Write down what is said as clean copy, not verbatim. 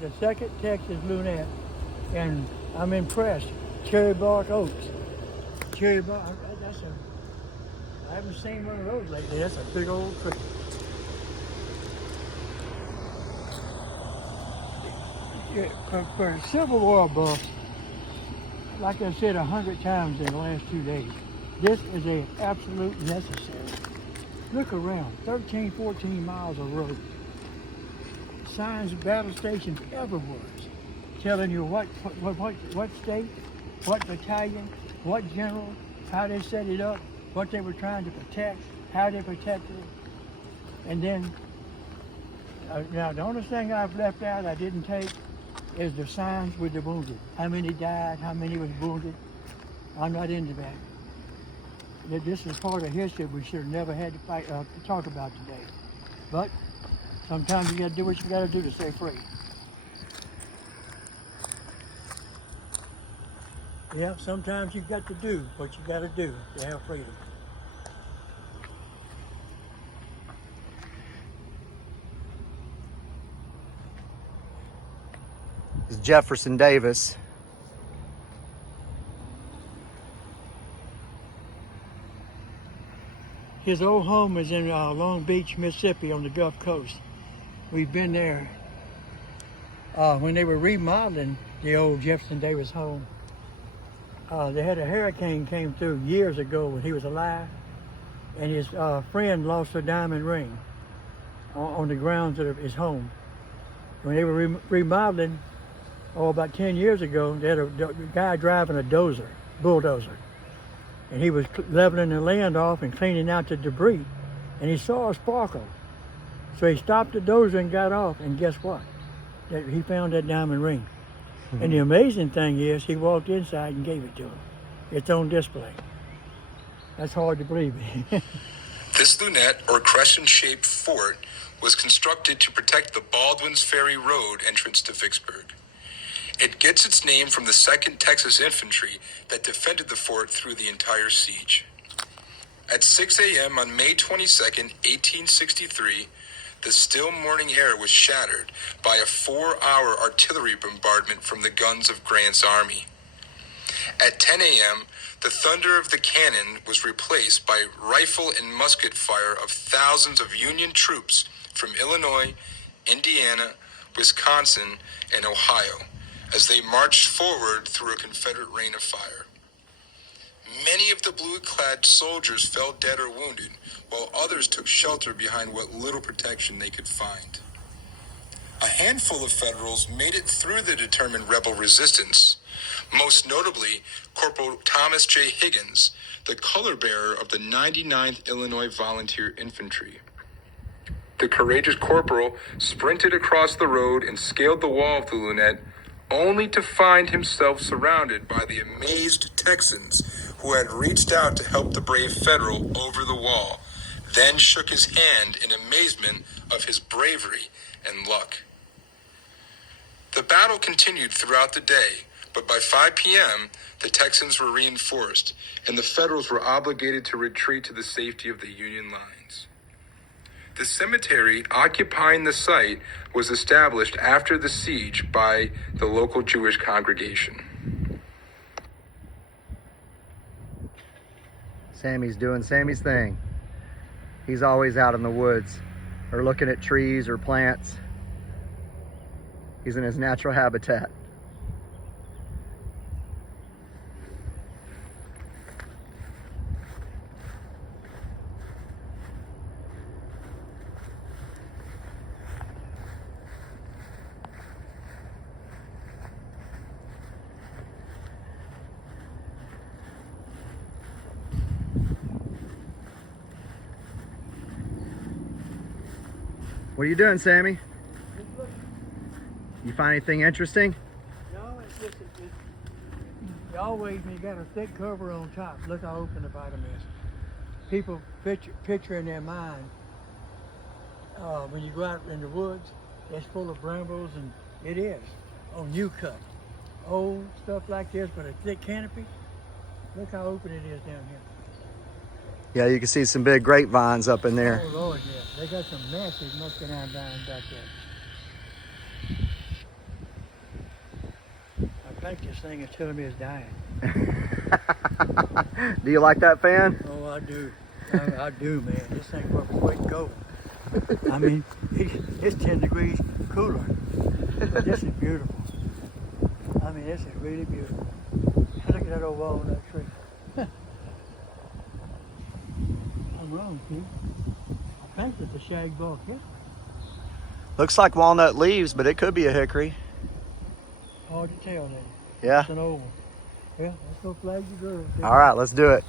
The second Texas Lunette, and I'm impressed. Cherry bark oaks. Cherry bark, I haven't seen one of those lately. That's a big old tree. Yeah, for Civil War buffs, like I said 100 times in the last 2 days, this is an absolute necessary. Look around, 13, 14 miles of road. Signs, battle stations everywhere, telling you what state, what battalion, what general, how they set it up, what they were trying to protect, how they protected it. And then, now the only thing I've left out I didn't take is the signs with the wounded. How many died, how many was wounded. I'm not into that. This is part of history we should have never had to talk about today. But sometimes you got to do what you got to do to stay free. Yeah, sometimes you got to do what you got to do to have freedom. This is Jefferson Davis. His old home is in Long Beach, Mississippi on the Gulf Coast. We've been there when they were remodeling the old Jefferson Davis home. They had a hurricane came through years ago when he was alive, and his friend lost a diamond ring on the grounds of his home. When they were remodeling, about 10 years ago, they had a guy driving a bulldozer, and he was leveling the land off and cleaning out the debris, and he saw a sparkle. So he stopped the dozer and got off, and guess what? He found that diamond ring. And the amazing thing is, he walked inside and gave it to him. It's on display. That's hard to believe. This lunette, or crescent-shaped fort, was constructed to protect the Baldwin's Ferry Road entrance to Vicksburg. It gets its name from the 2nd Texas Infantry that defended the fort through the entire siege. At 6 a.m. on May 22nd, 1863, the still morning air was shattered by a 4-hour artillery bombardment from the guns of Grant's army. At 10 a.m., the thunder of the cannon was replaced by rifle and musket fire of thousands of Union troops from Illinois, Indiana, Wisconsin, and Ohio, as they marched forward through a Confederate rain of fire. Many of the blue-clad soldiers fell dead or wounded, while others took shelter behind what little protection they could find. A handful of Federals made it through the determined rebel resistance, most notably Corporal Thomas J. Higgins, the color bearer of the 99th Illinois Volunteer Infantry. The courageous corporal sprinted across the road and scaled the wall of the lunette, only to find himself surrounded by the amazed Texans who had reached out to help the brave Federal over the wall, then shook his hand in amazement of his bravery and luck. The battle continued throughout the day, but by 5 p.m., the Texans were reinforced, and the Federals were obligated to retreat to the safety of the Union lines. The cemetery occupying the site was established after the siege by the local Jewish congregation. Sammy's doing Sammy's thing. He's always out in the woods or looking at trees or plants. He's in his natural habitat. What are you doing, Sammy? You find anything interesting? No, it's just, always when you got a thick cover on top, look how open the bottom is. People picture in their mind, when you go out in the woods, it's full of brambles, and it is. On new cut. Old stuff like this, but a thick canopy. Look how open it is down here. Yeah, you can see some big grapevines up in there. Oh Lord, yeah. They got some massive muscadine vines back there. think this thing is telling me it's dying. Do you like that fan? Oh, I do. I do, man. This thing's worth its weight in gold. I mean, it's 10 degrees cooler. But this is beautiful. I mean, this is really beautiful. Look at that old walnut tree. I'm wrong, Steve. I think it's a shag bark, yeah. Looks like walnut leaves, but it could be a hickory. Hard to tell then. Yeah. It's an old one. Yeah, let's go flag the girl. All right, let's do it.